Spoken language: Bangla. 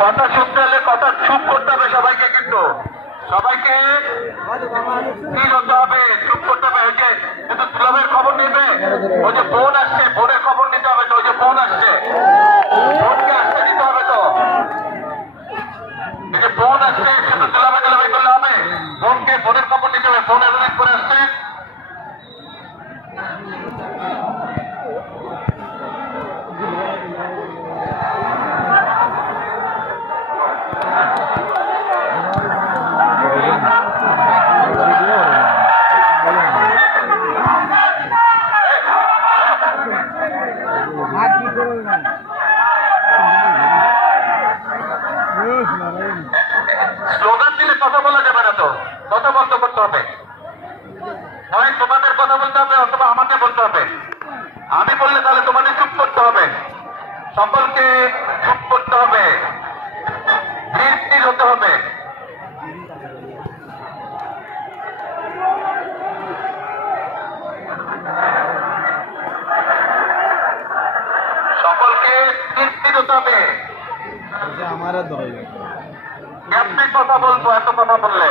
কথা শুনতে হলে কথা চুপ করতে হবে সবাইকে, কিন্তু সবাইকে স্থির হতে হবে, চুপ করতে হবে। ওই যে কিন্তু ক্লাবের খবর নিবে, ওই যে বোন আসছে, বোনের খবর নিতে হবে তো, ওই যে বোন আসছে, বোনকে আসতে দিতে হবে তো। এই যে বোন আসছে, শুধু ক্লাবে ক্লাবে করলে হবে, বোনকে বোনের খবর নিতে হবে। বোন এতদিন করে আসছে। স্লোগান দিলে কথা বলা যাবে না তো, কথা বন্ধ করতে হবে। হয় তোমাদের কথা বলতে হবে অথবা আমাকে বলতে হবে। আমি বললে তাহলে তোমাদের চুপ করতে হবে, সকলকে চুপ করতে হবে, স্থির হতে হবে। সকলকে স্থির হতে হবে। আমার কথা বলবো, এত কথা বললে